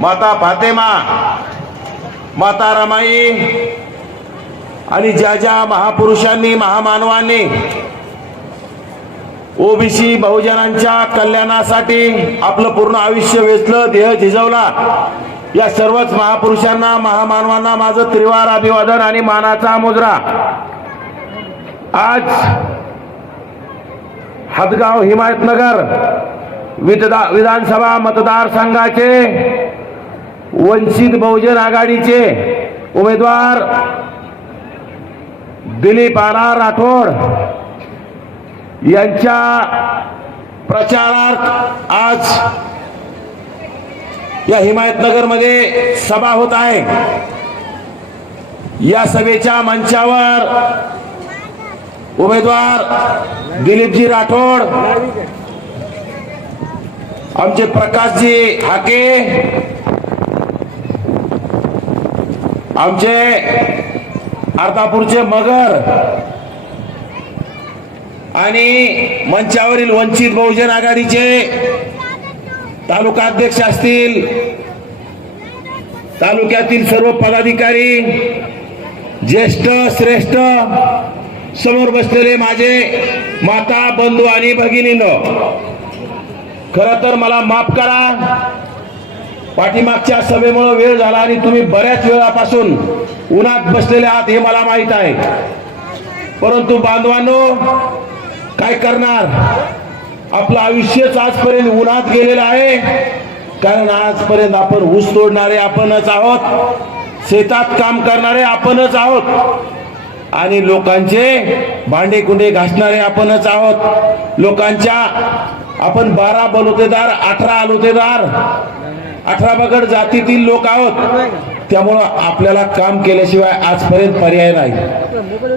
माता फातेमा माता रमाई आणि ज्या ज्या महापुरुषांनी महामानवांनी ओबीसी बहुजनांच्या कल्याणासाठी आपलं पूर्ण आयुष्य वेचलं देह झिजवला या सर्वच महापुरुषांना महामानवांना माझं त्रिवार अभिवादन आणि मानाचा मुजरा आज हदगाव हिमायतनगर विधदा विधानसभा मतदारसंघाचे वंचित बहुजन आघाडीचे उमेदवार दिलीप आरा राठोड यांच्या प्रचारार्थ आज या हिमायतनगरमध्ये सभा होत आहे. या सभेच्या मंचावर उमेदवार दिलीपजी राठोड आमचे प्रकाशजी हाके आमचे अर्धापूरचे मगर आणि मंचावरील वंचित बहुजन आघाडीचे तालुका अध्यक्ष असतील तालुक्यातील सर्व पदाधिकारी ज्येष्ठ श्रेष्ठ समोर बसलेले माझे माता बंधू आणि भगिनीनं खर तर मला माफ करा. पाठीमागच्या सभेमुळे वेळ झाला आणि तुम्ही बऱ्याच वेळापासून उन्हात बसलेले आहात हे मला माहीत आहे. परंतु बांधवांनो काय करणार? आपलं आयुष्यच आजपर्यंत उन्हात गेलेलं आहे. कारण आजपर्यंत आपण ऊस तोडणारे आपणच आहोत. शेतात काम करणारे आपणच आहोत. आणि लोकांचे भांडे कुंडे घासणारे आपणच आहोत. लोकांच्या आपण बारा बलुतेदार अठरा आलुतेदार. अठरा बगड जातीतील लोक आहोत. त्यामुळं आपल्याला काम केल्याशिवाय आजपर्यंत पर्याय नाही.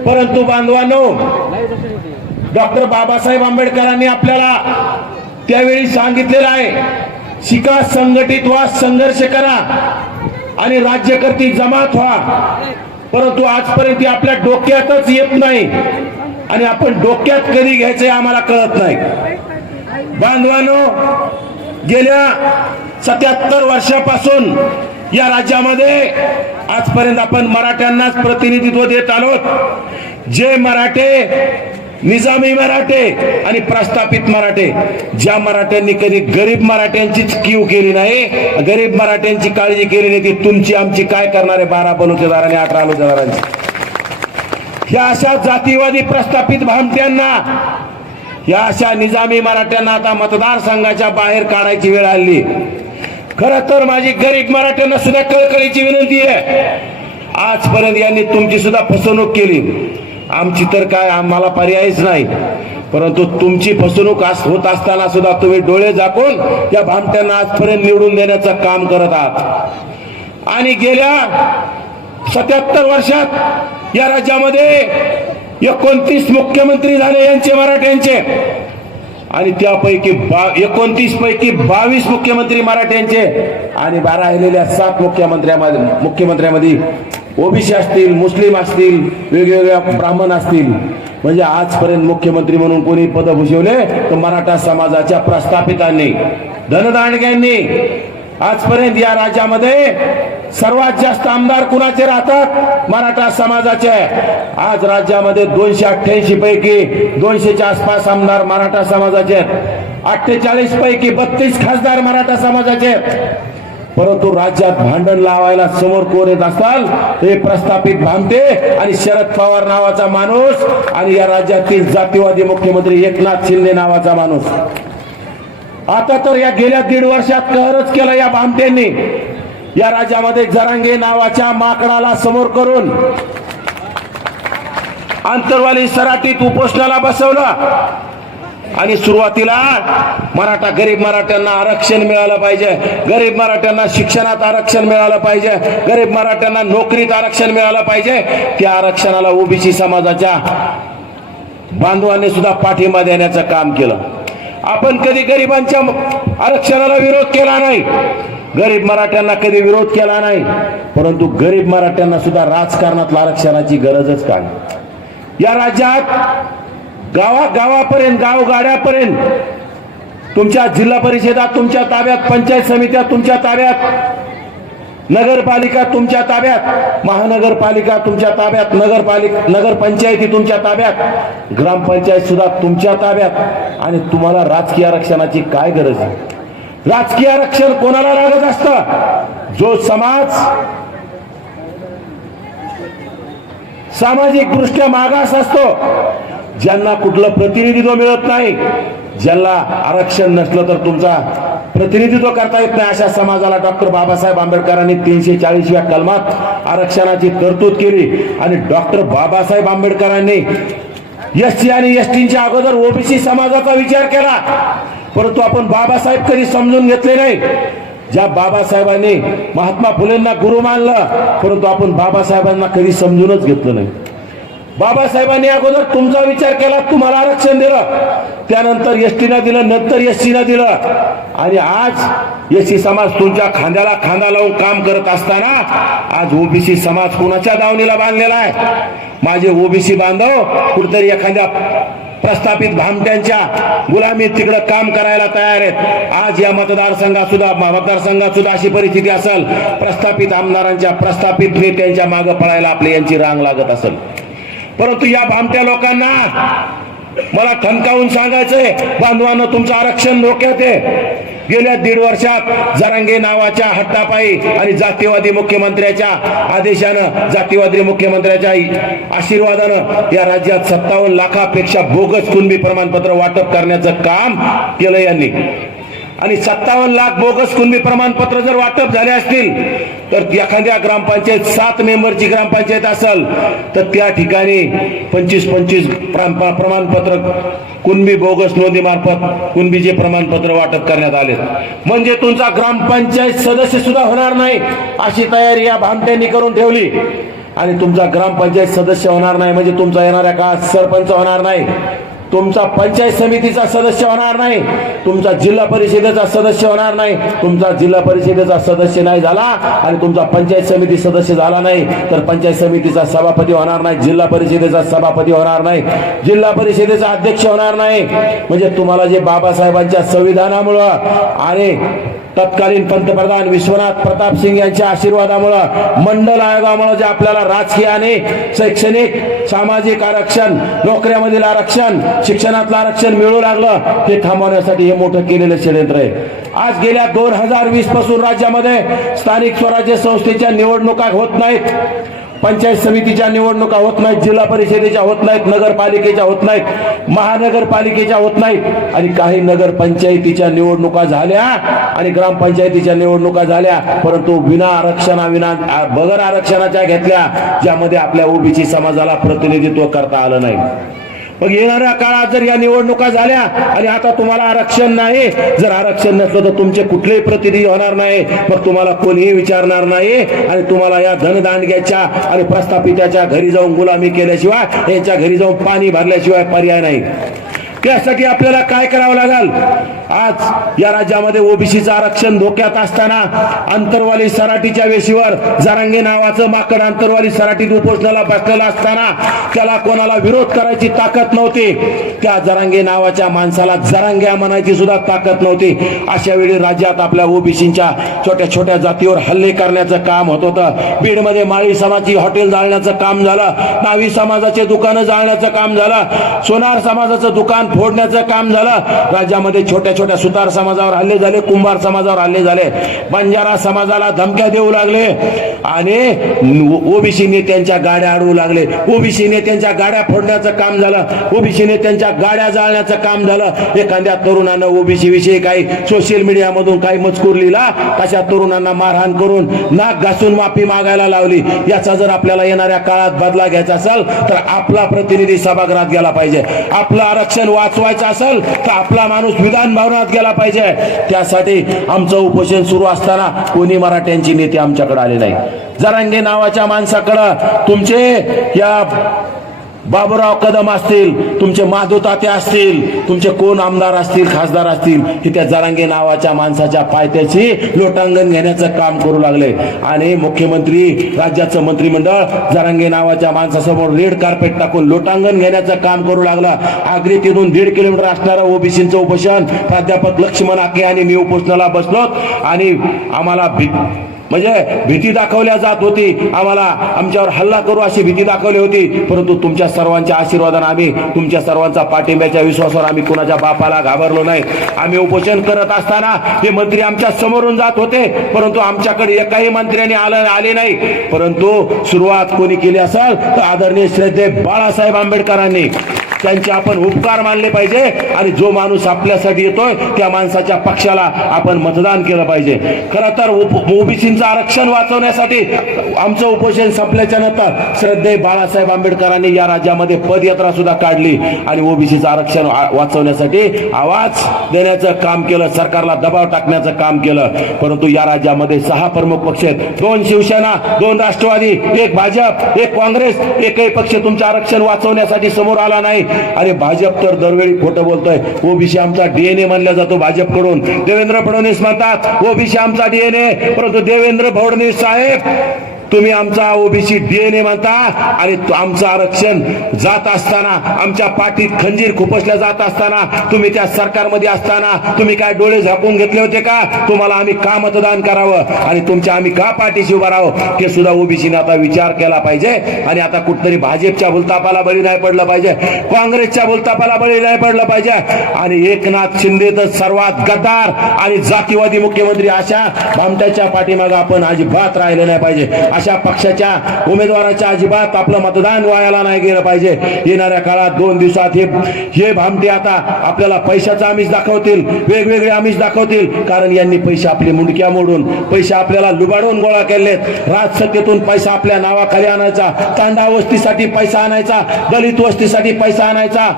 परंतु बांधवांनो डॉक्टर बाबासाहेब आंबेडकरांनी आपल्याला त्यावेळी सांगितलेलं आहे शिका संघटित व्हा संघर्ष करा आणि राज्यकर्ती जमात व्हा. परंतु आजपर्यंत ती आपल्या डोक्यातच येत नाही आणि आपण डोक्यात कधी घ्यायचं आम्हाला कळत नाही. बांधवानो गेल्या सत्याहत्तर वर्षापासून या राज्यामध्ये आजपर्यंत आपण मराठ्यांनाच प्रतिनिधित्व देत आलो जे मराठे निजामी मराठे आणि प्रस्थापित मराठे ज्या मराठ्यांनी कधी गरीब मराठ्यांचीच कीव केली नाही गरीब मराठ्यांची काळजी केली नाही ती तुमची आमची काय करणारे बारा बलुतेदार आणि अठरा बलुतेदारांची ह्या अशा जातीवादी प्रस्थापित भामट्यांना या अशा निजामी मराठ्यांना आता मतदारसंघाच्या बाहेर काढायची वेळ आली. खर तर माझी गरीब मराठ्यांना सुद्धा कळकळीची विनंती आहे. आजपर्यंत यांनी तुमची सुद्धा फसवणूक केली. आमची तर काय आम्हाला पर्यायच नाही. परंतु तुमची फसवणूक आस- होत असताना सुद्धा तुम्ही डोळे झाकून त्या भामट्यांना आजपर्यंत निवडून देण्याचं काम करत आहात. आणि गेल्या सत्याहत्तर वर्षात या राज्यामध्ये एकोणतीस मुख्यमंत्री झाले यांचे मराठ्यांचे. आणि त्यापैकी बा एकोणतीस पैकी बावीस मुख्यमंत्री मराठ्यांचे आणि बारा राहिलेल्या सात मुख्यमंत्र्यामध्ये मुख्यमंत्र्यामध्ये ओबीसी असतील मुस्लिम असतील वेगवेगळ्या ब्राह्मण असतील. म्हणजे आजपर्यंत मुख्यमंत्री म्हणून कोणी पद भूषवले तर मराठा समाजाच्या प्रस्थापितांनी धनदांडग्यांनी. आजपर्यंत या राज्यामध्ये सर्वात जास्त आमदार कुणाचे राहतात? मराठा समाजाचे. आज राज्यामध्ये दोनशे अठ्ठ्याऐंशी पैकी दोनशेच्या आसपास आमदार मराठा समाजाचे आहेत. अठ्ठेचाळीस पैकी बत्तीस खासदार मराठा समाजाचे आहेत. परंतु राज्यात भांडण लावायला समोर कोण येत असाल हे प्रस्थापित भामते आणि शरद पवार नावाचा माणूस आणि या राज्यातील जातीवादी मुख्यमंत्री एकनाथ शिंदे नावाचा माणूस. आता तर या गेल्या दीड वर्षात कहरच केला या भामतेंनी या राज्यामध्ये जरांगे नावाच्या माकडाला समोर करून आंतरवाली सराटीत उपोषणाला बसवलं. आणि सुरुवातीला मराठा गरीब मराठ्यांना आरक्षण मिळालं पाहिजे. गरीब मराठ्यांना शिक्षणात आरक्षण मिळालं पाहिजे. गरीब मराठ्यांना नोकरीत आरक्षण मिळालं पाहिजे. त्या आरक्षणाला ओबीसी समाजाच्या बांधवांनी सुद्धा पाठिंबा देण्याचं काम केलं. आपण कधी गरिबांच्या आरक्षणाला विरोध केला नाही. गरीब मराठ्यांना कधी विरोध केला नाही परंतु गरीब मराठ्यांना सुद्धा राजकारणातल्या आरक्षणाची गरजच काय या राज्यात गावा गावापर्यंत गावगाड्यापर्यंत तुमच्या जिल्हा परिषदा तुमच्या ताब्यात पंचायत समित्या तुमच्या ताब्यात नगरपालिका तुमच्या ताब्यात महानगरपालिका तुमच्या ताब्यात नगरपालिका नगरपंचायती तुमच्या ताब्यात ग्रामपंचायत सुद्धा तुमच्या ताब्यात. आणि तुम्हाला राजकीय आरक्षणाची काय गरज आहे? राजकीय आरक्षण कोणाला लागत असत? जो समाज सामाजिक दृष्ट्या मागास असतो ज्यांना कुठलं प्रतिनिधित्व मिळत नाही ज्यांना आरक्षण नसलं तर तुमचा प्रतिनिधित्व करता येत नाही. अशा समाजाला डॉक्टर बाबासाहेब आंबेडकरांनी तीनशे चाळीसव्या कलमात आरक्षणाची तरतूद केली आणि डॉक्टर बाबासाहेब आंबेडकरांनी एस सी आणि एस टीच्या अगोदर ओबीसी समाजाचा विचार केला. परंतु आपण बाबासाहेब कधी समजून घेतले नाही. ज्या बाबासाहेबांनी महात्मा फुलेंना गुरु मानलं परंतु आपण बाबासाहेबांना कधी समजूनच घेतलं नाही. बाबासाहेबांनी अगोदर तुमचा विचार केला तुम्हाला आरक्षण दिलं. त्यानंतर एस टीनं दिलं नंतर एस सीनं दिलं. आणि आज एस सी समाज तुमच्या खांद्याला खांदा लावून काम करत असताना आज ओबीसी समाज कोणाच्या दावणीला बांधलेला आहे? माझे ओबीसी बांधव कुठेतरी एखाद्या प्रस्थापित भामट्यांच्या गुलामीत तिकडे काम करायला तयार आहेत. आज या मतदारसंघात सुद्धा मतदारसंघात सुद्धा अशी परिस्थिती असेल प्रस्थापित आमदारांच्या प्रस्थापित नेत्यांच्या मागे पळायला आपली यांची रांग लागत असेल. परंतु या भामट्या लोकांना मला ठणकावून सांगायचंय बांधवानं तुमचं आरक्षण धोक्यात आहे. गेल्या दीड वर्षात जरांगे नावाच्या हट्टापायी आणि जातीवादी मुख्यमंत्र्याच्या आदेशानं जातीवादी मुख्यमंत्र्याच्या आशीर्वादानं या राज्यात सत्तावन्न लाखापेक्षा बोगस कुणबी प्रमाणपत्र वाटप करण्याचं काम केलं यांनी. आणि सत्तावन्न लाख बोगस कुणबी प्रमाणपत्र जर वाटप झाले असतील तर एखाद्या ग्रामपंचायत सात मेंबरची ग्रामपंचायत असेल तर त्या ठिकाणी पंचवीस पंचवीस प्रमाणपत्र कुणबी बोगस नोंदीमार्फत कुणबीचे प्रमाणपत्र वाटप करण्यात आले. म्हणजे तुमचा ग्रामपंचायत सदस्य सुद्धा होणार नाही अशी तयारी या भामट्यांनी करून ठेवली. आणि तुमचा ग्रामपंचायत सदस्य होणार नाही म्हणजे तुमचा येणाऱ्या काळात सरपंच होणार नाही. तुमचा पंचायत समितीचा सदस्य होणार नाही तुमचा जिल्हा परिषदेचा सदस्य होणार नाही तुमचा जिल्हा परिषदेचा सदस्य नाही झाला आणि तुमचा पंचायत समिती सदस्य झाला नाही तर पंचायत समितीचा सभापती होणार नाही जिल्हा परिषदेचा सभापती होणार नाही जिल्हा परिषदेचा अध्यक्ष होणार नाही. म्हणजे तुम्हाला जे बाबासाहेबांच्या संविधानामुळं आणि तत्कालीन पंतप्रधान विश्वनाथ प्रताप सिंग यांच्या आशीर्वादामुळं मंडल आयोगामुळे जे आपल्याला राजकीय आणि शैक्षणिक सामाजिक आरक्षण नोकऱ्यामधील आरक्षण शिक्षणातलं आरक्षण मिळू लागलं ते थांबवण्यासाठी हे मोठं केलेलं षडयंत्र आहे. आज गेल्या दोन हजार वीसपासून राज्यामध्ये स्थानिक स्वराज्य संस्थेच्या निवडणुका होत नाहीत. पंचायत समितीच्या निवडणुका होत नाहीत जिल्हा परिषदेच्या होत नाहीत नगरपालिकेच्या होत नाहीत महानगरपालिकेच्या होत नाहीत आणि काही नगरपंचायतीच्या निवडणुका झाल्या आणि ग्रामपंचायतीच्या निवडणुका झाल्या परंतु विना आरक्षणा विना बगर आरक्षणाच्या घेतल्या ज्यामध्ये आपल्या ओबीसी समाजाला प्रतिनिधित्व करता आलं नाही. मग येणाऱ्या काळात जर या निवडणुका झाल्या आणि आता तुम्हाला आरक्षण नाही जर आरक्षण नसलं तर तुमचे कुठलेही प्रतिनिधी होणार नाही मग तुम्हाला कोणीही विचारणार नाही आणि तुम्हाला या धनदांडग्याच्या आणि प्रस्थापिताच्या घरी जाऊन गुलामी केल्याशिवाय यांच्या घरी जाऊन पाणी भरल्याशिवाय पर्याय नाही. त्यासाठी आपल्याला काय करावं लागेल? आज या राज्यामध्ये ओबीसीचं आरक्षण धोक्यात असताना अंतरवाली सराटीच्या वेशीवर जरांगे नावाचं माकड अंतरवाली सराटीत उपोषणाला बसलेला असताना त्याला कोणाला विरोध करायची ताकद नव्हती. त्या जरांगे नावाच्या माणसाला जरांग्या म्हणायची सुद्धा ताकद नव्हती. अशा वेळी राज्यात आपल्या ओबीसीच्या छोट्या छोट्या जातीवर हल्ले करण्याचं काम होत होतं. बीडमध्ये माळी समाजाची हॉटेल जाळण्याचं काम झालं. नावी समाजाचे दुकानं जाळण्याचं काम झालं. सोनार समाजाचं दुकान फोडण्याचं काम झालं. राज्यामध्ये छोट्या छोट्या सुतार समाजावर हल्ले झाले कुंभार समाजावर हल्ले झाले. बंजारा समाजाला धमक्या देऊ लागले. आणि ओबीसी नेत्यांच्या गाड्या अडवू लागले. ओबीसी नेत्यांच्या गाड्या फोडण्याचं काम झालं. ओबीसी नेत्यांच्या गाड्या जाळण्याचं काम झालं. एखाद्या तरुणानं ओबीसी विषयी काही सोशल मीडियामधून काही मजकूर लिहिला तशा तरुणांना मारहाण करून नाक घासून माफी मागायला लावली. याचा जर आपल्याला येणाऱ्या काळात बदला घ्यायचा असेल तर आपला प्रतिनिधी सभागृहात गेला पाहिजे. आपलं आरक्षण वाचवायचं असेल तर आपला माणूस विधान भवनात गेला पाहिजे. त्यासाठी आमचं उपोषण सुरू असताना कोणी मराठ्यांची नेते आमच्याकडे आले नाही. जरांगे नावाच्या माणसाकडं तुमचे या बाबूराव कदम असतील तुमचे माधो तात्या असतील तुमचे कोण आमदार असतील खासदार असतील हे त्या जरांगे नावाच्या माणसाच्या पायथ्याची लोटांगण घेण्याचं काम करू लागले. आणि मुख्यमंत्री राज्याचं मंत्रिमंडळ जरांगे नावाच्या माणसासमोर रेड कार्पेट टाकून लोटांगण घेण्याचं काम करू लागलं. आग्री तिथून दीड किलोमीटर असणारं ओबीसीचं उपोषण प्राध्यापक लक्ष्मण आके आणि मी उपोषणाला बसलो आणि आम्हाला म्हणजे भीती दाखवल्या जात होती. आम्हाला आमच्यावर हल्ला करू अशी भीती दाखवली होती. परंतु तुमच्या सर्वांच्या आशीर्वादाने आम्ही तुमच्या सर्वांचा पाठिंब्याच्या विश्वासावर आम्ही कुणाच्या बापाला घाबरलो नाही. आम्ही उपोषण करत असताना हे मंत्री आमच्या समोरून जात होते. परंतु आमच्याकडे एकाही मंत्र्यांनी आलं आले नाही. परंतु सुरुवात कोणी केली असेल तर आदरणीय श्रद्धे बाळासाहेब आंबेडकरांनी. त्यांचे आपण उपकार मानले पाहिजे आणि जो माणूस आपल्यासाठी येतोय त्या माणसाच्या पक्षाला आपण मतदान केलं पाहिजे. खरं तर ओबीसीचं आरक्षण वाचवण्यासाठी आमचं उपोषण संपल्याच्या नंतर श्रद्धे बाळासाहेब आंबेडकरांनी या राज्यामध्ये पदयात्रा सुद्धा काढली आणि ओबीसीचं आरक्षण वाचवण्यासाठी आवाज देण्याचं काम केलं सरकारला दबाव टाकण्याचं काम केलं. परंतु या राज्यामध्ये सहा प्रमुख पक्ष आहेत. दोन शिवसेना दोन राष्ट्रवादी एक भाजप एक काँग्रेस एकही पक्ष तुमचं आरक्षण वाचवण्यासाठी समोर आला नाही. आणि भाजप तर दरवेळी खोटं बोलतोय. ओबीसी आमचा डीएनए मानला जातो भाजपकडून. देवेंद्र फडणवीस म्हणतात ओबीसी आमचा डीएनए परंतु देवेंद्र फडणवीस साहेब तुम्ही आमचा ओबीसी डीएनए म्हणता आणि आमचं आरक्षण जात असताना आमच्या पाठीत खंजीर खुपसल्या जात असताना तुम्ही त्या सरकारमध्ये असताना तुम्ही काय डोळे झापून घेतले होते का? तुम्हाला आम्ही का मतदान करावं? आणि तुमच्या आम्ही का पाठीशी उभं राहावं? ते सुद्धा ओबीसीने आता विचार केला पाहिजे. आणि आता कुठतरी भाजपच्या भूलतापाला बळी नाही पडलं पाहिजे. काँग्रेसच्या भूलतापाला बळी नाही पडलं पाहिजे. आणि एकनाथ शिंदे तर सर्वात गद्दार आणि जातीवादी मुख्यमंत्री अशा भामट्याच्या पाठीमागे आपण अजिबात राहिले नाही पाहिजे. अशा पक्षाच्या उमेदवाराच्या अजिबात आपलं मतदान वायाला नाही गेलं पाहिजे. येणाऱ्या काळात दोन दिवसात हे हे भामटे आता आपल्याला पैशाचा आमिष दाखवतील. वेगवेगळे आमिष दाखवतील. कारण यांनी पैसे आपले मुंडक्या मोडून पैसे आपल्याला लुबाडून गोळा केलेत. राजसत्तेतून पैसा आपल्या नावाखाली आणायचा. तांडा वस्तीसाठी पैसा आणायचा. दलित वस्तीसाठी पैसा आणायचा.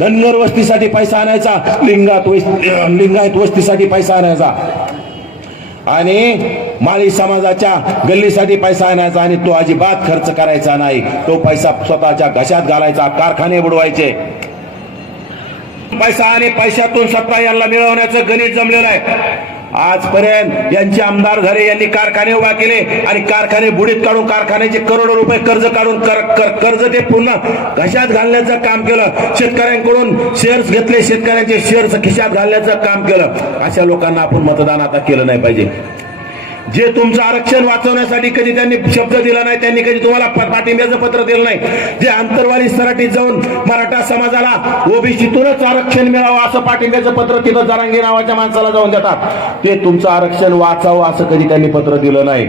धनगर वस्तीसाठी पैसा आणायचा. लिंगात वस्ती लिंगायत वस्तीसाठी पैसा आणायचा. आणि माळी समाजाच्या गल्लीसाठी पैसा आणायचा आणि तो अजिबात खर्च करायचा नाही. तो पैसा स्वतःच्या घशात घालायचा कारखाने बुडवायचे. पैसा आणि पैशातून सत्ता यांना मिळवण्याचं गणित जमलेलं आहे. आजपर्यंत यांचे आमदार झाले यांनी कारखाने उभा केले आणि कारखाने बुडीत काढून कारखान्याचे करोडो रुपये कर्ज काढून कर, कर, कर्ज ते पुन्हा घशात घालण्याचं काम केलं. शेतकऱ्यांकडून शेअर्स घेतले शेतकऱ्यांचे शेअर्स खिशात घालण्याचं काम केलं. अशा लोकांना आपण मतदान आता केलं नाही पाहिजे. जे तुमचं आरक्षण वाचवण्यासाठी कधी त्यांनी शब्द दिला नाही त्यांनी कधी तुम्हाला पाठिंब्याचं पत्र दिलं नाही जे आंतरवाली सराटीत जाऊन मराठा समाजाला ओबीसीतूनच आरक्षण मिळावं असं पाठिंब्याचं पत्र तिथं जरांगी नावाच्या माणसाला जाऊन देतात. ते तुमचं आरक्षण वाचावं असं कधी त्यांनी पत्र दिलं नाही.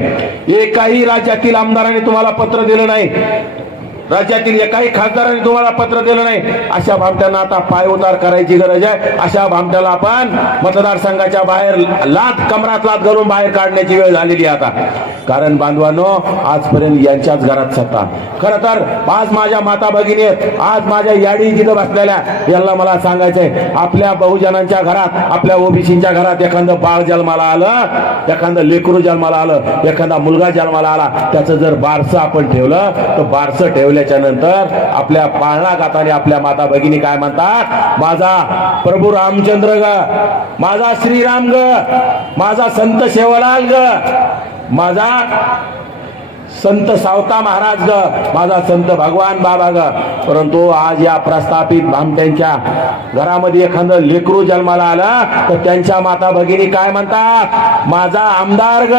एकाही राज्यातील आमदारांनी तुम्हाला पत्र दिलं नाही. राज्यातील एकाही खासदारांनी तुम्हाला पत्र दिलं नाही. अशा भामट्यांना आता पाय उतार करायची गरज आहे. अशा भामट्याला आपण मतदारसंघाच्या बाहेर लात कमरात लात घालून बाहेर काढण्याची वेळ झालेली आहे आता. कारण बांधवांनो आजपर्यंत यांच्याच घरात सत्ता. खर तर आज माझ्या माता भगिनी आहेत. आज माझ्या याडी जिथं बसलेल्या यांना मला सांगायचंय आपल्या बहुजनांच्या घरात आपल्या ओबीसीच्या घरात एखादं बाळ जन्माला आलं एखादं लेकरू जन्माला आलं एखादा मुलगा जन्माला आला त्याचं जर बारसं आपण ठेवलं तर बारसं ठेवल्याच्या नंतर आपल्या पाळणा गाताने आपल्या माता भगिनी काय म्हणतात? माझा प्रभू रामचंद्र ग माझा श्रीराम ग माझा संत शेवलाल ग माझा संत सावता महाराज ग. माझा संत भगवान बाबा ग. परंतु आज या प्रस्थापित भामट्यांच्या घरामध्ये एखादं लेकरू जन्माला आलं तर त्यांच्या माता भगिनी काय म्हणतात? माझा आमदार ग.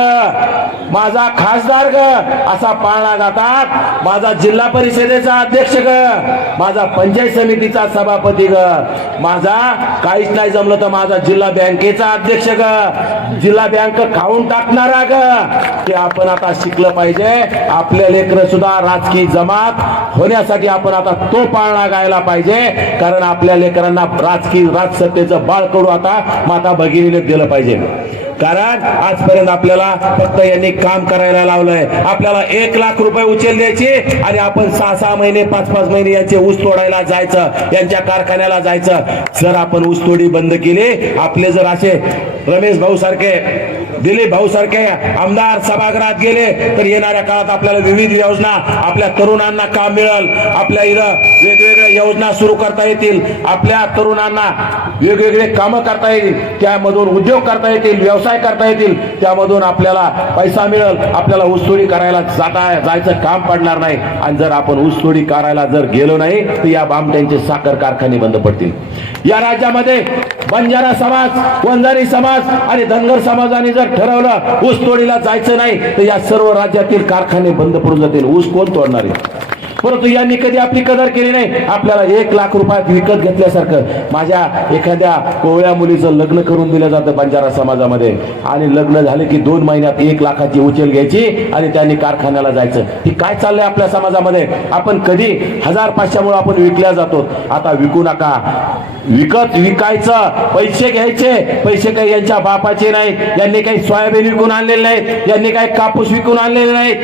माझा खासदार ग. असा पाळणा जातात. माझा जिल्हा परिषदेचा अध्यक्ष ग. माझा पंचायत समितीचा सभापती ग. माझा काहीच नाही जमलं तर माझा जिल्हा बँकेचा अध्यक्ष ग. जिल्हा बँक खाऊन टाकणारा ग. ते आपण आता शिकलं पाहिजे. आपल्या लेकर सुद्धा राजकीय जमात होण्यासाठी आपण आता तो पाळणा गायला पाहिजे. कारण आपल्या लेकरांना राजकीय राजसत्तेचं बाळकडू आता माता भगिनीने दिलं पाहिजे. कारण आजपर्यंत आपल्याला फक्त यांनी काम करायला लावलंय. आपल्याला एक लाख रुपये उचल द्यायचे आणि आपण सहा सहा महिने पाच पाच महिने यांचे ऊस तोडायला जायचं यांच्या कारखान्याला जायचं. जर आपण ऊस तोडी बंद केली आपले जर असे रमेश भाऊ सारखे दिलीप भाऊ सारखे आमदार सभागृहात गेले तर येणाऱ्या काळात आपल्याला विविध योजना आपल्या तरुणांना काम मिळेल. आपल्या इथं वेगवेगळ्या योजना सुरू करता येतील. आपल्या तरुणांना वेगवेगळे कामं करता येतील. त्यामधून उद्योग करता येतील व्यवसाय करता येतील. त्यामधून आपल्याला पैसा मिळेल. आपल्याला ऊसतोडी करायला जाता जायचं काम पडणार नाही. आणि जर आपण ऊसतोडी करायला जर गेलो नाही तर या बामट्यांचे साखर कारखाने बंद पडतील. या राज्यामध्ये बंजारा समाज वंजारी समाज आणि धनगर समाजाने जर जर ठरवलं ऊस तोडीला जायचं नाही तर या सर्व राज्यातील कारखाने बंद पडून जातील. ऊस कोण तोडणार आहे? परंतु यांनी कधी आपली कदर केली नाही. आपल्याला एक लाख रुपयात विकत घेतल्यासारखं. माझ्या एखाद्या कोवळ्या मुलीचं लग्न करून दिलं जातं बंजारा समाजामध्ये. आणि लग्न झाले की दोन महिन्यात एक लाखाची उचल घ्यायची आणि त्यांनी कारखान्याला जायचं. ही काय चाललंय आपल्या समाजामध्ये? आपण कधी हजार पाचशेमुळे आपण विकल्या जातो. आता विकू नका. विकत विकायचं. पैसे घ्यायचे. पैसे काही यांच्या बापाचे नाही. यांनी काही सोयाबीन विकून आणलेले नाहीत. यांनी काही कापूस विकून आणलेले नाहीत.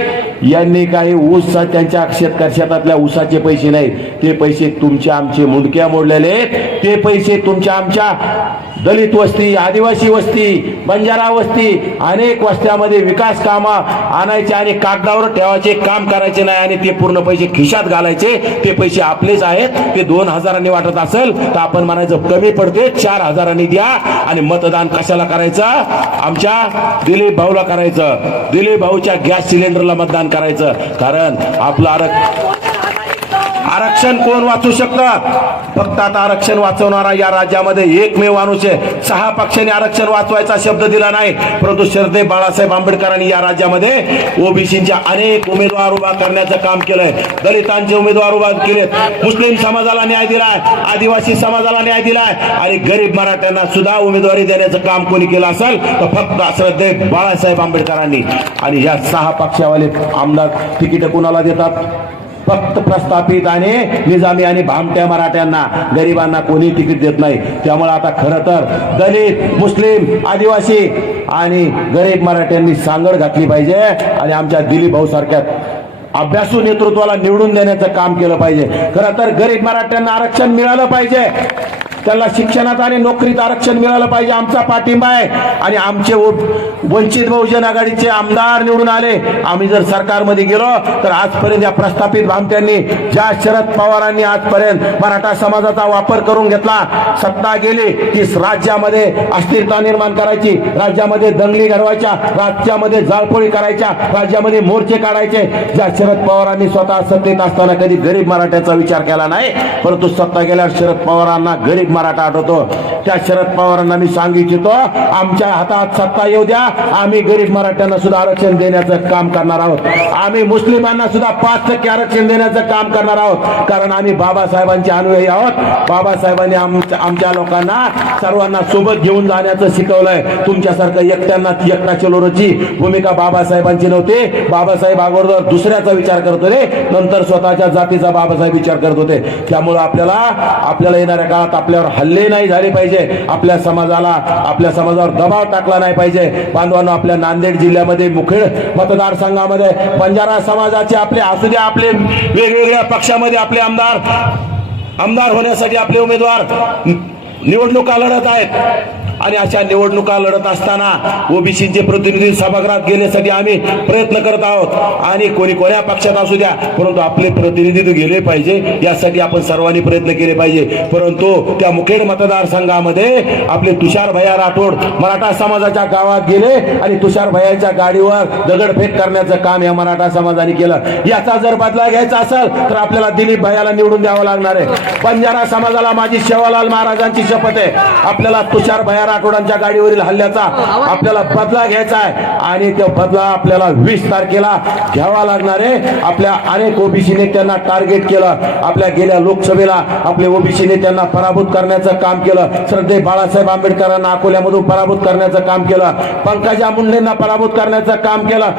यांनी काही ऊस त्यांच्या शेतकऱ्या शेतातल्या ऊसाचे पैसे नाही ते पैसे तुमच्या आमचे मुंडक्या मोडलेले आहेत. ते पैसे तुमच्या आमच्या दलित वस्ती आदिवासी वस्ती बंजारा वस्ती अनेक वस्त्यामध्ये विकास कामं आणायचे आणि कागदावर ठेवायचे काम करायचे नाही आणि ते पूर्ण पैसे खिशात घालायचे. ते पैसे आपलेच आहेत. ते दोन हजारांनी वाटत असेल तर आपण म्हणायचं कमी पडते चार हजारांनी द्या. आणि मतदान कशाला करायचं? आमच्या दिलीप भाऊला करायचं. दिलीप भाऊच्या गॅस सिलेंडरला मतदान करायचं. कारण आपलं आरक्षण आरक्षण कोण वाचू शकतं? फक्त आता आरक्षण वाचवणारा या राज्यामध्ये एकमेव माणूस आहे. सहा पक्षांनी आरक्षण वाचवायचा शब्द दिला नाही. परंतु श्रद्धे बाळासाहेब आंबेडकरांनी या राज्यामध्ये ओबीसीच्या अनेक उमेदवार उभा करण्याचं काम केलंय. दलितांचे उमेदवार उभा केलेत. मुस्लिम समाजाला न्याय दिलाय. आदिवासी समाजाला न्याय दिलाय. आणि गरीब मराठ्यांना सुद्धा उमेदवारी देण्याचं काम कोणी केलं असेल तर फक्त श्रद्धे बाळासाहेब आंबेडकरांनी. आणि या सहा पक्षावाले आमदार तिकीट कुणाला देतात? फक्त प्रस्थापित आणि निजामी आणि भामट्या मराठ्यांना गरिबांना कोणी तिकीट देत नाही. त्यामुळे आता खरं तर दलित मुस्लिम आदिवासी आणि गरीब मराठ्यांनी सांगड घातली पाहिजे आणि आमच्या दिलीप भाऊ सारख्या अभ्यासू नेतृत्वाला निवडून देण्याचं काम केलं पाहिजे. खरं तर गरीब मराठ्यांना आरक्षण मिळालं पाहिजे. त्यांना शिक्षणात आणि नोकरीत आरक्षण मिळालं पाहिजे आमचा पाठिंबा आहे. आणि आमचे वंचित बहुजन आघाडीचे आमदार निवडून आले. आम्ही जर सरकारमध्ये गेलो तर आजपर्यंत या प्रस्थापित भामट्यांनी ज्या शरद पवारांनी आजपर्यंत मराठा समाजाचा वापर करून घेतला सत्ता गेली की राज्यामध्ये अस्थिरता निर्माण करायची राज्यामध्ये दंगली घडवायच्या राज्यामध्ये जाळपोळी करायच्या राज्यामध्ये मोर्चे काढायचे. ज्या शरद पवारांनी स्वतः सत्तेत असताना कधी गरीब मराठ्याचा विचार केला नाही परंतु सत्ता गेल्यावर शरद पवारांना गरीब मराठा आठवतो त्या शरद पवारांना मी सांगितलं आमच्या हातात सत्ता येऊ द्या आम्ही गरीब मराठ्यांना सुद्धा आरक्षण देण्याचं काम करणार आहोत. आम्ही मुस्लिमांना सुद्धा पाच टक्के आरक्षण देण्याचं काम करणार आहोत. कारण आम्ही बाबासाहेबांचे अनुयायी आहोत. बाबासाहेबांनी आमच्या आमच्या लोकांना सर्वांना सोबत घेऊन जाण्याचं शिकवलंय. तुमच्यासारखं एकट्यांना एकटा चलोरची भूमिका बाबासाहेबांची नव्हती. बाबासाहेब अगोदर दुसऱ्याचा विचार करत होते. नंतर स्वतःच्या जातीचा बाबासाहेब विचार करत होते. त्यामुळे आपल्याला आपल्याला येणाऱ्या काळात आपल्या आपल्यावर हल्ले नाही झाले पाहिजे. आपल्या समाजाला आपल्या समाजावर दबाव टाकला नाही पाहिजे. बांधवांनो आपल्या नांदेड जिल्ह्यामध्ये मुखेड मतदारसंघामध्ये बंजारा समाजाचे आपले असू द्या आपले वेगवेगळ्या पक्षामध्ये आपले आमदार आमदार होण्यासाठी आपले उमेदवार निवडणुका लढत आहेत. आणि अशा निवडणुका लढत असताना ओबीसीचे प्रतिनिधी सभागृहात घेण्यासाठी आम्ही प्रयत्न करत आहोत. आणि कोणी कोण्या पक्षात असू द्या परंतु आपले प्रतिनिधी तर गेले पाहिजे. यासाठी आपण सर्वांनी प्रयत्न केले पाहिजे. परंतु त्या मुखेड मतदारसंघामध्ये आपले तुषार भैया राठोड मराठा समाजाच्या गावात गेले आणि तुषार भैयाच्या गाडीवर दगडफेक करण्याचं काम या मराठा समाजाने केलं. याचा जर बदला घ्यायचा असेल तर आपल्याला दिलीप भैयाला निवडून द्यावं लागणार आहे. बंजारा समाजाला माझी शेवालाल महाराजांची शपथ आहे. आपल्याला तुषार भैया राठोडांच्या गाडीवरील हल्ल्याचा आपल्याला बदला घ्यायचा आहे. आणि तो बदला आपल्याला वीस तारखेला घ्यावा लागणार आहे. आपल्या अनेक ओबीसी नेत्यांना टार्गेट केलं. आपल्या गेल्या लोकसभेला आपले ओबीसी नेत्यांना पराभूत करण्याचं काम केलं. श्रद्धे बाळासाहेब आंबेडकरांना अकोल्यामधून पराभूत करण्याचं काम केलं. पंकजा मुंडेंना पराभूत करण्याचं काम केलं.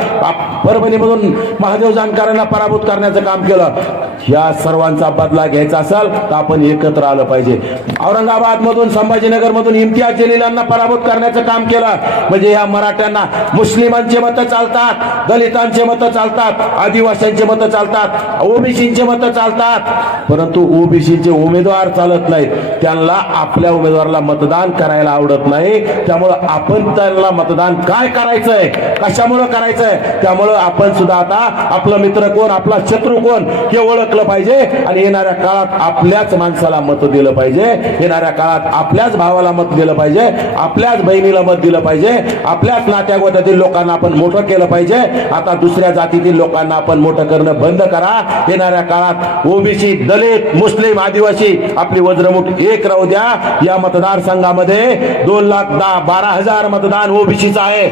परभणीमधून महादेव जानकरांना पराभूत करण्याचं काम केलं. या सर्वांचा बदला घ्यायचा असेल तर आपण एकत्र आलं पाहिजे. औरंगाबाद मधून संभाजीनगर मधून इम्तियाज जलीलांना पराभूत करण्याचं काम केलं. म्हणजे या मराठ्यांना मुस्लिमांचे मतं चालतात दलितांचे मतं चालतात आदिवासींचे मतं चालतात ओबीसींचे मतं चालतात. परंतु ओबीसीचे उमेदवार चालत नाहीत. त्यांना आपल्या उमेदवाराला मतदान करायला आवडत नाही. त्यामुळं आपण त्यांना मतदान काय करायचंय? कशामुळं करायचंय? त्यामुळं आपण सुद्धा आता आपलं मित्र कोण आपला शत्रू कोण हे ओळखलं पाहिजे आणि येणाऱ्या काळात आपल्याच माणसाला मत दिलं पाहिजे. येणाऱ्या काळात आपल्याच भावाला मत दिलं पाहिजे. आपल्याच बहिणीला मत दिलं पाहिजे आपल्याच नात्यागोत्यातील लोकांना आपण मोठं केलं पाहिजे. आता दुसऱ्या जातीतील लोकांना आपण मोठं करणं बंद करा. येणाऱ्या काळात ओबीसी दलित मुस्लिम आदिवासी आपली वज्रमुठ एक राहू द्या. या मतदारसंघामध्ये दोन लाख दहा बारा हजार मतदान ओबीसीचं आहे.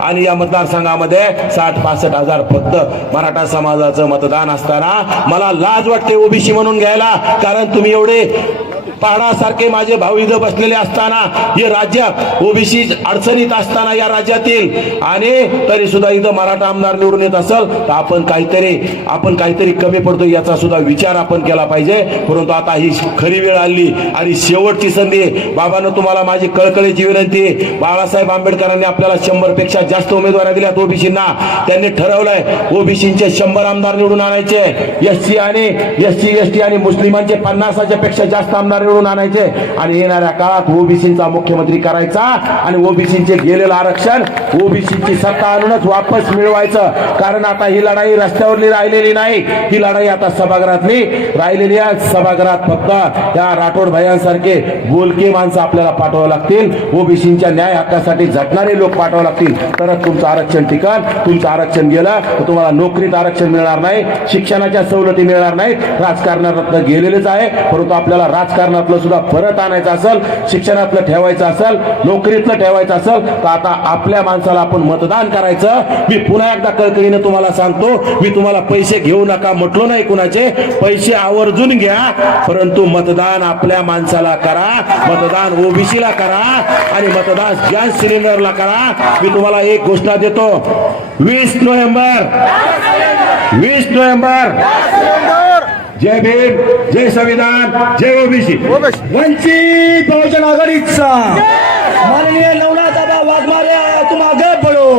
आणि या मतदारसंघामध्ये साठ पासष्ट हजार फक्त मराठा समाजाचं मतदान असताना मला लाज वाटते ओबीसी म्हणून घ्यायला. कारण तुम्ही एवढे पहाडासारखे माझे भाऊ इथं बसलेले असताना हे राज्य ओबीसी अडचणीत असताना या राज्यातील. आणि तरी सुद्धा इथं मराठा आमदार निवडून येत असेल तर आपण काहीतरी आपण काहीतरी कमी पडतो याचा सुद्धा विचार आपण केला पाहिजे. परंतु आता ही खरी वेळ आली आणि शेवटची संधी बाबानं तुम्हाला माझी कळकळीची विनंती बाळासाहेब आंबेडकरांनी आपल्याला शंभरपेक्षा जास्त उमेदवार दिल्यात ओबीसींना. त्यांनी ठरवलंय ओबीसींचे शंभर आमदार निवडून आणायचे. एस सी आणि एस सी एस टी आणि मुस्लिमांचे पन्नासाच्या पेक्षा जास्त आमदार निवडून आणायचे. आणि येणाऱ्या काळात ओबीसीचा मुख्यमंत्री करायचा आणि ओबीसीचे गेलेलं आरक्षण ओबीसीची सत्ता आणूनच वापस मिळवायचं. कारण आता ही लढाई रस्त्यावरली राहिलेली नाही. ही लढाई आता सभागृहातली राहिलेली आहे. सभागृहात फक्त या राठोड भयांसारखे बोलके माणसं आपल्याला पाठवावं लागतील. ओबीसीच्या न्याय हक्कासाठी झटणारे लोक पाठवावं लागतील. तरच तुमचं आरक्षण टिकल. तुमचं आरक्षण गेलं. तर तुम्हाला नोकरीत आरक्षण मिळणार नाही. शिक्षणाच्या सवलती मिळणार नाहीत. राजकारणात गेलेलेच आहे. परंतु आपल्याला राजकारणातलं सुद्धा परत आणायचं असेल शिक्षणातलं ठेवायचं असेल नोकरीतलं ठेवायचं असेल तर आता आपल्या माणसाला आपण मतदान करायचं. मी पुन्हा एकदा कळकळीनं तुम्हाला सांगतो मी तुम्हाला पैसे घेऊ नका म्हटलो नाही कुणाचे. पैसे आवर्जून घ्या परंतु मतदान आपल्या माणसाला करा मतदान ओबीसीला करा आणि मतदान गॅस सिलेंडरला करा. मी तुम्हाला एक घोषणा देतो. वीस नोव्हेंबर वीस नोव्हेंबर जय भीम जय संविधान जय ओबीसी. वंचित बहुजन आघाडीचा. माननीय नवनाथ दादा वाघमारे तुम आगे बढ़ो